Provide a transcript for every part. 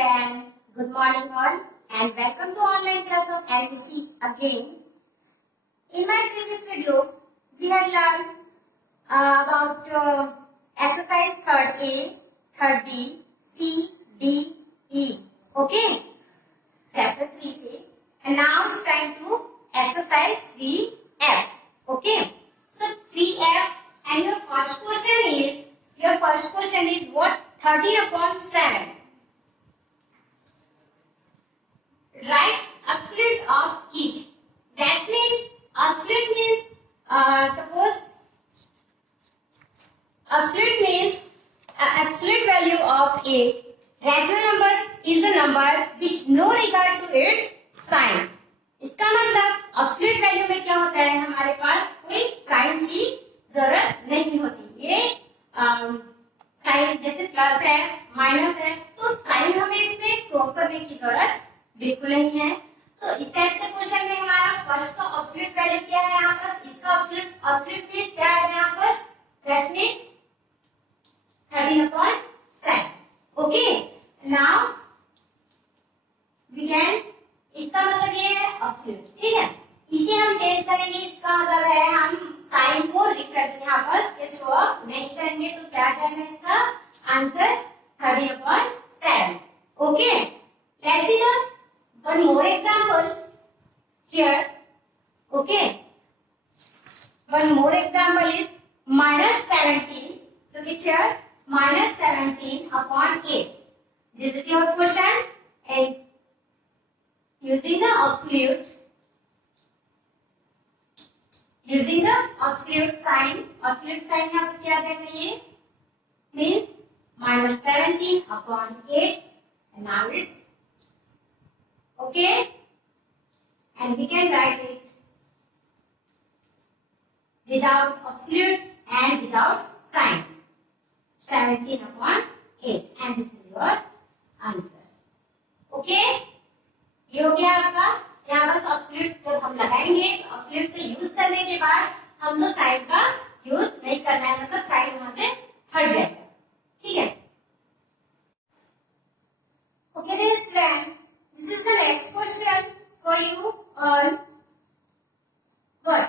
students, good morning all and welcome to online class of LBC again. In my previous video, we had learned about exercise 3rd A, 3rd B, C, D, E. Okay, chapter 3 से. And now it's time to exercise 3F. Okay, so 3F and your first question is what 13/7? Write absolute of each. That means absolute means suppose absolute means absolute value of a rational number is the number which no regard to its sign. इसका मतलब absolute value में क्या होता है, हमारे पास कोई sign की जरूरत नहीं होती. ये साइन जैसे प्लस है माइनस है तो साइन हमें इसमें शो करने की जरूरत बिल्कुल नहीं है. तो इस टाइप से क्वेश्चन में हमारा फर्स्ट का एब्सोल्यूट वैल्यू क्या है, यहाँ पर इसका एब्सोल्यूट मींस क्या है, यहाँ पर that's mean 13/7. Okay, now we can, इसका मतलब ये है एब्सोल्यूट. ठीक है, इसे हम चेंज करेंगे. इसका मतलब है हम साइन को रिप्रेजेंट यहाँ पर शो ऑफ नहीं करेंगे तो क्या जाएगा इसका answer 13/7. Okay, let's see the one more example here. Okay, one more example is -17. Look at here, -17/8. This is your question, and using the absolute sign यहाँ पर क्या देगा, ये means -17/8, and now it's okay, and we can write it without absolute and without sign, 17/8, and this is your answer. Okay, ये हो गया आपका. यहाँ पर absolute जब हम लगाएंगे तो absolute का यूज करने के बाद हम तो साइन का यूज नहीं करना है, मतलब साइन वहां से हट जाएगा. ठीक है. Okay, dear students, this is the next question for you all. What?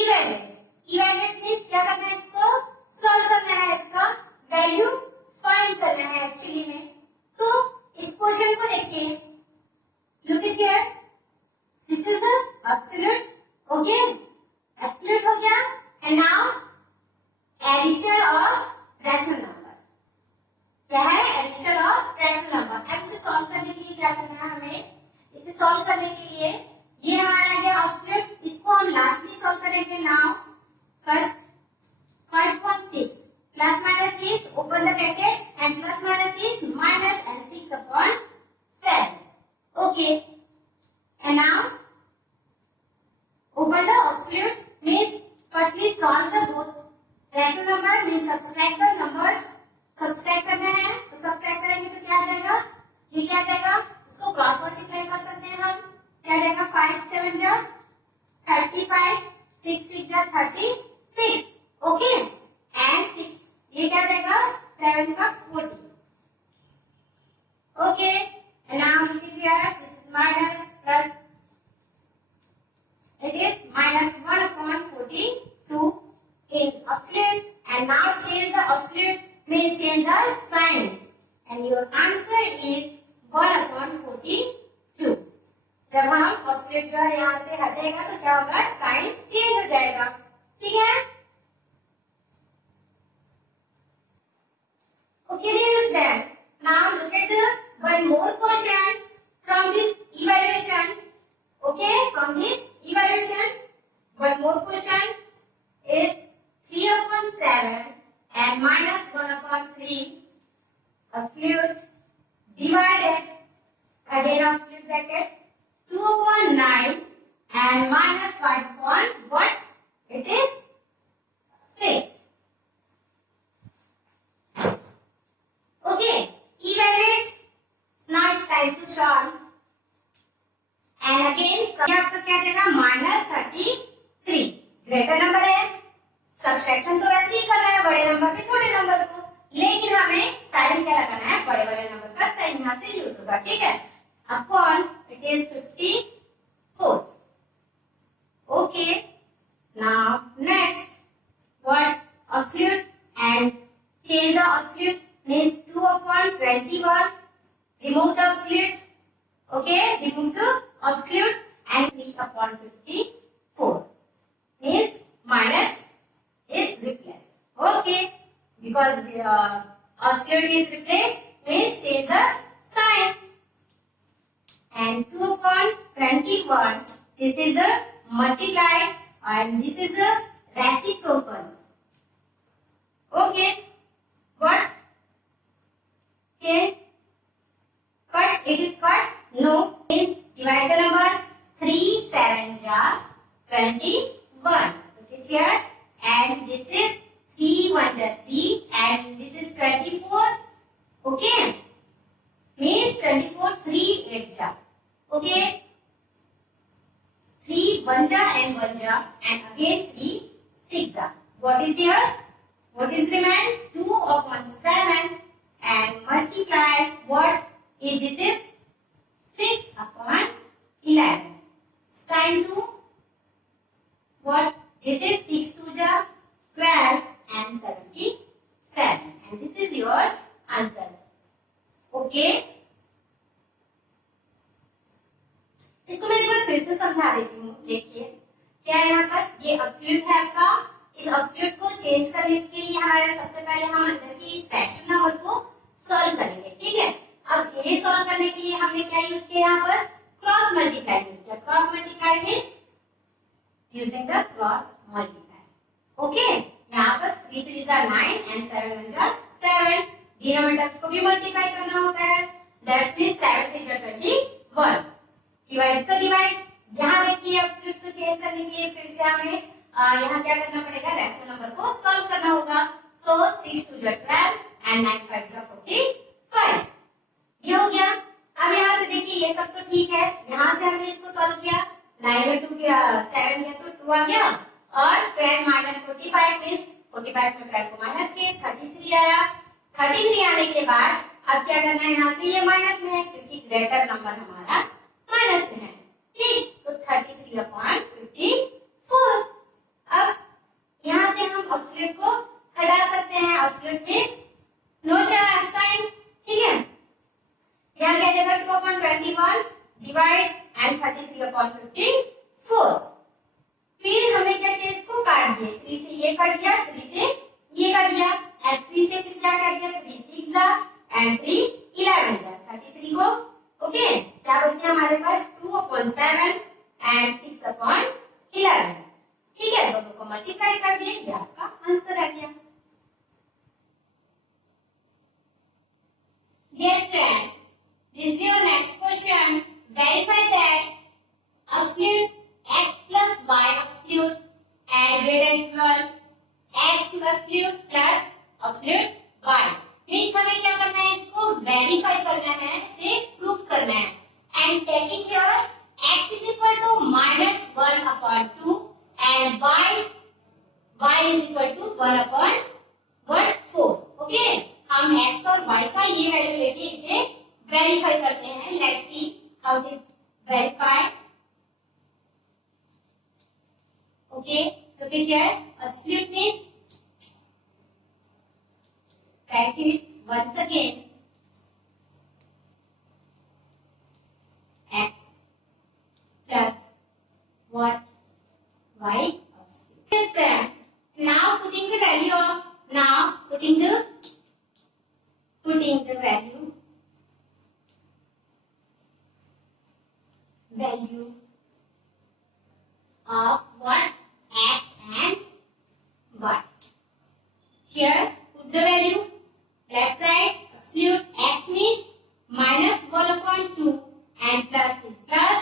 Evaluate. Evaluate means क्या करना है, इसको सॉल्व करना है, इसका वैल्यू फाइंड करना है एक्चुअली में. तो इस क्वेश्चन को देखिए. Look at here. This is the absolute. Okay, absolute हो गया. And now addition of rational number. क्या है? Addition of rational number. अब इसे सॉल्व करने के लिए क्या करना है हमें, इसे सॉल्व करने के लिए ये हमारा गया ऑब्सोल्यूट, इसको हम लास्ट में सॉल्व करेंगे. Now first 5.6 plus minus is open the bracket and plus minus is minus and 6/7. Okay, and now open the absolute means firstly solve the both rational number means subtract the numbers. Subtract करना है तो subtract करेंगे तो क्या आ जाएगा, ये क्या आ जाएगा, इसको क्रॉस मल्टीप्लाई कर सकते हैं हम. क्या जाएगा, 5 7 जा 35, 6 6 जा 36. ओके, एंड 6 ये क्या जाएगा 7 का 40. Okay, and now look at here, this is minus plus, it is -1/42 in absolute, and now change the absolute means change the sign, and your answer is 1/42. जब हम ऑब्सोल्यूट जो है यहाँ से हटेगा तो क्या होगा, साइन चेंज हो जाएगा. ठीक है. Okay, dear students, now look at the one more question from this evaluation. Okay, from this evaluation, one more question is 3/7 and -1/3 absolute divided, again absolute bracket, 2/9 and -5 what it is 6. Okay, evaluate. Now it's time to solve. And again आपका क्या देगा, -33. Greater number है, subtraction तो वैसे ही कर रहा है बड़े नंबर के छोटे नंबर को, लेकिन हमें साइन क्या लगाना है, बड़े वाले नंबर का साइन यहाँ से यूज होगा, ठीक है। Upon it is 54। Okay, now next what absolute and change the absolute means 2 upon 21. Remove the absolute. Okay, remove the absolute and 3 upon 54 means minus is replaced. Okay, because absolute is replaced means change the sign. And 2 upon 21, this is the multiplied and this is the reciprocal. Okay, what? Change? Cut? It is cut? No. Means divide the number 3 7 ja 21. Okay, here and this is 3 1 ja 3 and this is 24. Okay, means 24 3 8 ja. Okay, 3 1 ja and 1 ja and again 3 6 ja. What is here? What is remain? 2 upon 7 and multiply what is this is 6 upon 11. Time to what? This is 6 2 ja 12 and 77 and this is your answer. Okay. इसको मैं एक बार फिर से समझा देती हूँ। देखिए क्या है, यहाँ पर ये एब्सोल्यूट है आपका। इस एब्सोल्यूट को चेंज करने के लिए हमारे सबसे पहले हम अंदर की फ्रैक्शन नंबर को सॉल्व करेंगे, ठीक है। अब ये सॉल्व करने के लिए हमने क्या यूज किया, यहाँ पर क्रॉस मल्टीप्लाई यूज किया। Cross multiply means using the cross multiply. Okay, यहाँ पर 3 3 जा 9 एंड 7 1 जा 7। डिनोमिनेटर्स को भी मल्टीप्लाई करना होता है, दैट मींस 7 3 जा 21। डिवाइड का डिवाइड। यहाँ देखिए एब्सोल्यूट को चेंज करने के लिए फिर से हमें यहाँ क्या करना पड़ेगा, रैशनल नंबर को सॉल्व करना होगा। सो 6 2 जा 12 एंड 9 5 जा 45। ये हो गया। अब यहाँ से देखिए ये सब तो ठीक है, यहाँ से हमने इसको सॉल्व किया। 9 में 2 गया 7 गया तो 2 आ गया और 12 माइनस 45 मींस 45 में 12 को माइनस किए 33 आया। 33 आने के बाद अब क्या करना है, यहाँ से ये माइनस में है क्योंकि ग्रेटर नंबर हमारा माइनस में है, ठीक। तो 33 अपॉन 54। अब यहाँ से हम एब्सोल्यूट को हटा सकते हैं। एब्सोल्यूट मींस नो साइन, ठीक है। यहाँ क्या जगह 2 अपॉन 21 डिवाइड एंड 33 अपॉन 54। फिर हमने क्या किया, इसको काट दिए। 3 से ये कट गया, 3 से ये कट गया एंड 3 से फिर क्या कट गया, 3 6 जा एंड 3 11 जा 33 को। ओके, क्या बच गया हमारे पास 2 अपॉन 7 एंड 6 अपॉन 11, ठीक है। दोनों को मल्टीप्लाई कर दिए, ये आपका आंसर आ गया। Yes, friend. This is your next question. Verify that absolute x plus y absolute and greater equal x absolute plus absolute y. Means हमें क्या करना है, इसको वेरीफाई करना है, इसे प्रूफ करना है। And taking here x is equal to minus 1 upon 2 and y is equal to 1 upon 4. Okay, हम x और y का ये वैल्यू लेके इसे वेरीफाई करते हैं। Let's see how it is verified. Okay, तो क्या है, absolute means write it once again, x plus what, y absolute. Yes, now putting the value of, putting the value of what, x and y. Here put the value. Left side absolute x means minus 1 upon 2 and plus is plus.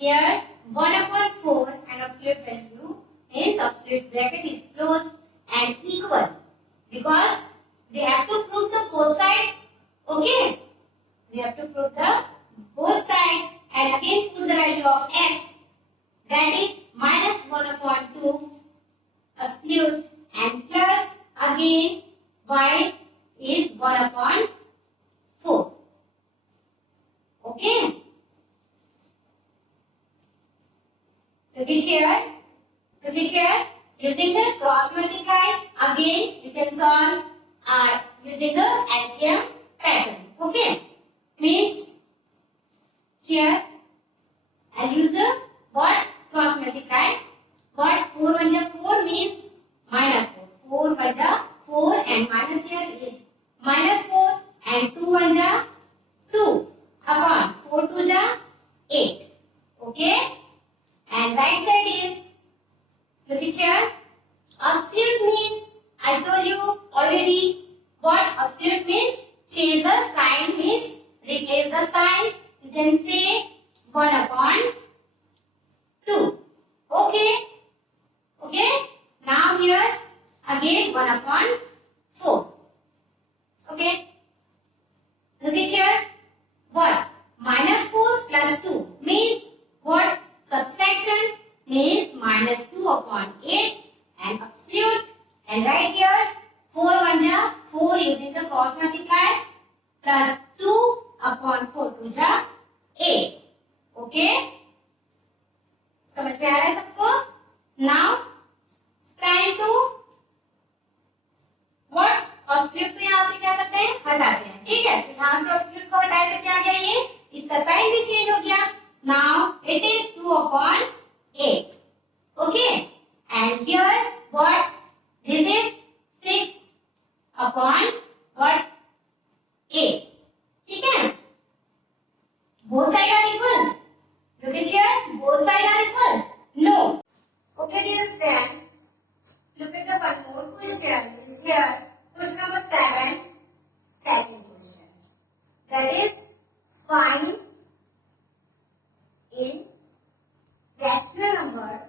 Here 1 upon 4 and absolute value is absolute bracket is closed and equal because we have to prove the both sides. Okay, we have to prove the both sides and again put the value of x, that is minus 1 upon 2 absolute and plus again y is 1 upon 4. Okay. Look it here. Look it here. Using the cross multiply, again you can solve using the LCM pattern. Okay. Means here I'll use the what? Cross multiply. What? 4 1 4 means minus 4. 4 1 4 and minus here is minus 4 and 2 1 2 upon 4 2 8. Okay. And right side is, look it here, absolute means, I told you already what absolute means. Change the sign means replace the sign. You can say 1 upon 2. Okay. Okay. Now here again 1 upon 4. Okay. Look at here. What? Minus 4 plus 2 means what? Subtraction means minus 2 upon 8 and absolute. And right here 4 1 4 using the cross multiply plus 2 upon 4 2 8. Okay. समझ में आ रहा है सबको? Now time to what? Absolute तो यहाँ से क्या करते हैं? हटाते हैं. ठीक है? तो यहाँ से absolute को हटाए तो क्या आ गया ये? इसका साइन भी चेंज हो गया. Now it is 2 upon 8. Okay. And here what? This is 6 upon what? 8. ठीक है? Both sides are equal. Look at here. Both sides are equal. No. Okay, dear student. Look at the one more question. Is here question number 7. Second question. That is find in rational number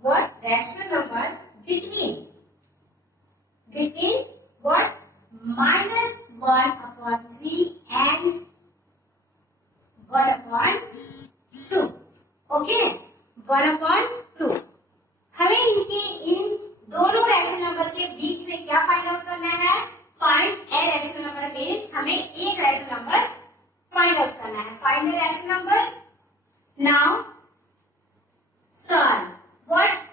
what? Rational number between what? Minus 1 upon 3 and 1 upon 2. Okay. 1 upon 2. हमें इन दोनों rational number के बीच में क्या find out करना है? Find a rational number means हमें एक rational number find out करना है. Find a rational number. Now solve what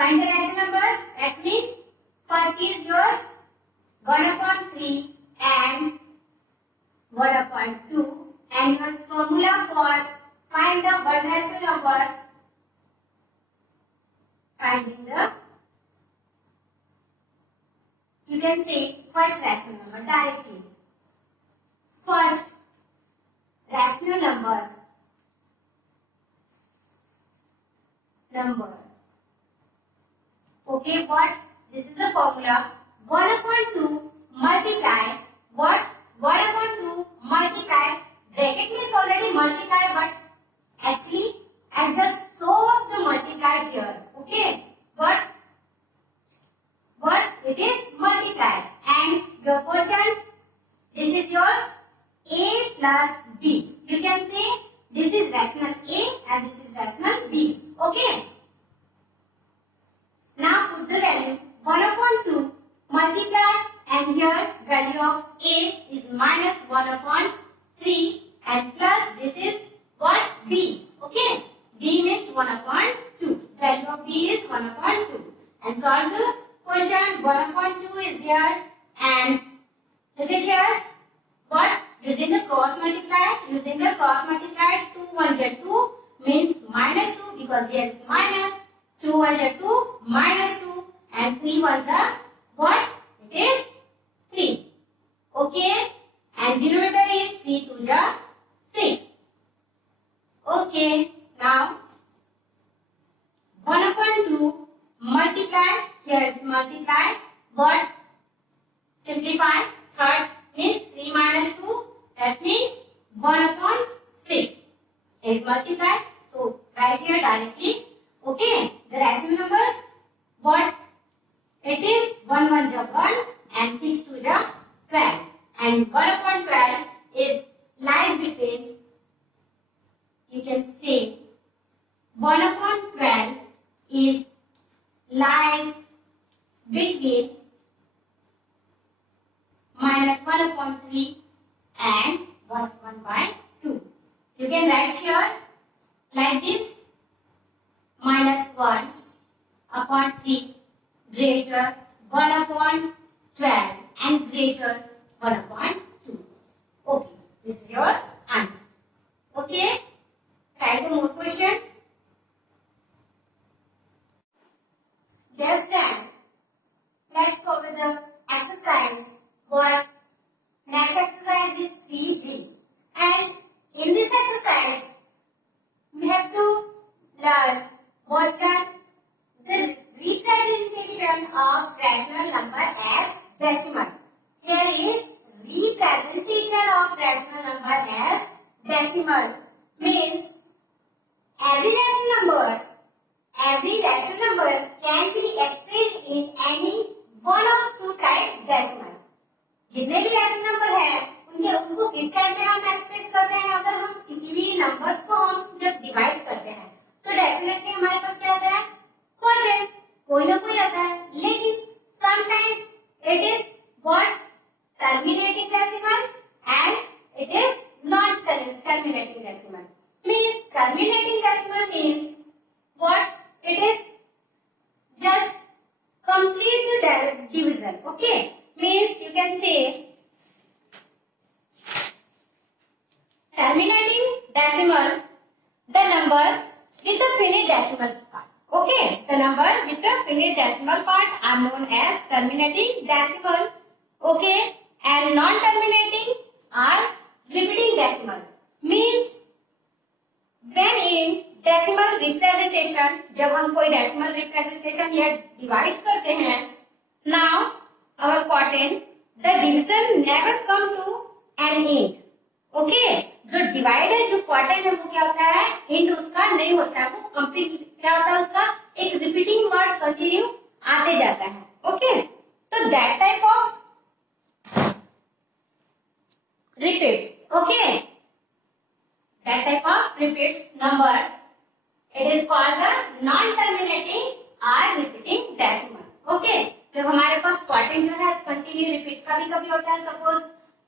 find the rational number. That means first is your 1 upon 3 and 1 upon 2, and your formula for find the one rational number, finding the, you can say first rational number directly. First rational number okay, what? This is the formula. 1 upon 2 multiply what? 1 upon 2 multiply, bracket means already multiply, but actually I just saw the multiply here. Okay, but what? It is multiply. And your question, this is your A plus B. You can say this is rational A and this is rational B. Okay. Now put the value 1 upon 2 multiply, and here value of A is minus 1 upon 3 and plus this is what? B. Okay. B means 1 upon 2. Value of B is 1 upon 2. And solve the question. 1 upon 2 is here, and look at here. What? Using the cross multiply. 2 1 2 means minus 2 because here is minus. 2 1 2 minus 2 and 3 1 what? It is 3. Okay. And denominator is 3 2 6. Okay. Now 1 upon 2 multiply. Here is multiply. What? Simplify. Third means 3 minus 2. That means 1 upon 6 is multiply. So write here directly. Okay. The rational number what? It is 1 1 1 and 6 2 12. And 1 upon 12 is lies between, you can say 1 upon 12 between -1/3 and 1/2. You can write here like this: -1/3 greater 1/12 and greater 1/2. Okay, this is your answer. Okay, try the more question. Dear student, let's go with the exercise. What next exercise is 3G, and in this exercise we have to learn what are the representation of rational number as decimal. Here is representation of rational number as decimal. Means every rational number can be expressed in any one or two type decimal. जितने भी rational number है उनको किस type में हम express करते हैं? अगर हम किसी भी नंबर को हम जब डिवाइड करते हैं तो डेफिनेटली हमारे पास क्या आता है? क्वोटिएंट, कोई ना कोई आता है. लेकिन sometimes it is what? Terminating decimal and it is not terminating decimal. Means terminating decimal means what? It is just complete the division. Okay, means you can say terminating decimal, the number with the finite decimal part. Okay, the number with the finite decimal part are known as terminating decimal. Okay, and non-terminating are repeating decimal. Means when in decimal representation, जब हम कोई decimal representation या divide करते हैं, now our quotient, the division never come to an end. Okay, जो divide है, जो quotient है, वो क्या होता है? end उसका नहीं होता है, वो complete क्या होता है उसका? एक repeating word continue आते जाता है. Okay, तो that type of repeats. Okay, that type of repeats number, it is called the non-terminating or repeating decimal. Okay, जब हमारे पास क्वोटिएंट जो है कंटिन्यू रिपीट कभी कभी होता है. सपोज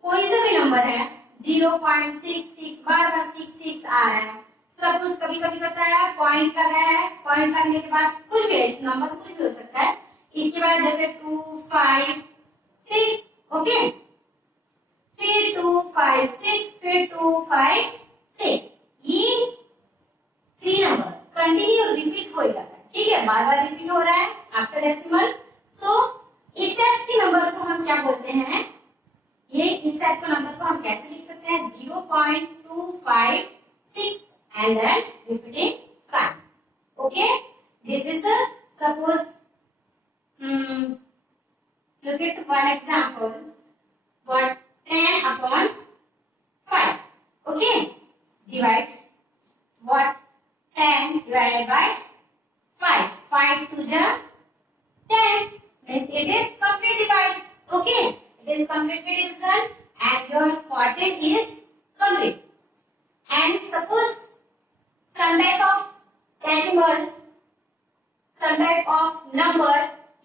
कोई सा भी नंबर है 0.66 बार 66 आ रहा है. सपोज कभी कभी होता है पॉइंट लगाया है, पॉइंट लगने के बाद कुछ भी नंबर कुछ भी हो सकता है. इसके बाद जैसे 2 5 6. ओके, फिर 2 5 6, फिर 2 5 6. ये 3 नंबर कंटिन्यू रिपीट हो जाता है. ठीक है, बार बार रिपीट हो रहा है आफ्टर डेसिमल. सो इस टाइप के नंबर को हम क्या बोलते हैं? ये इस टाइप के नंबर को हम कैसे लिख सकते हैं? 0.256 and then repeating 5. Okay, this is the suppose look at one example. What? 10/5. Okay, divide what? 10 divided by 5. 5 to the 10 means it is complete divide. Okay, it is completely division and your quotient is complete. And suppose some type of decimal, some type of number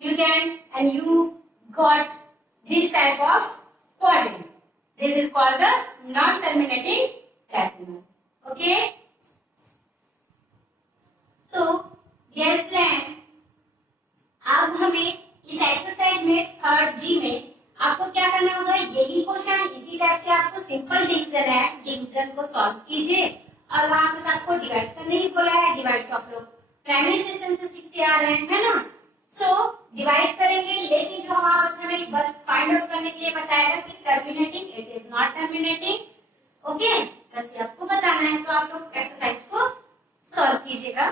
you can and you got this type of quotient. This is called the non-terminating decimal. Okay. तो dear student, अब हमें इस exercise में 3G में आपको क्या करना होगा? यही क्वेश्चन इसी टाइप से आपको सिंपल डिवीजन है, डिवीजन को सॉल्व कीजिए और वहां पे आपको डिवाइड करने ही बोला है. डिवाइड तो आप लोग प्राइमरी सेशन से सीखते आ रहे हैं, है ना? सो डिवाइड करेंगे, लेकिन जो हमें बस फाइंड आउट करने के लिए बताएगा कि terminating, it is not terminating. Okay, बस ये आपको बताना है. तो आप लोग एक्सरसाइज को सॉल्व कीजिएगा.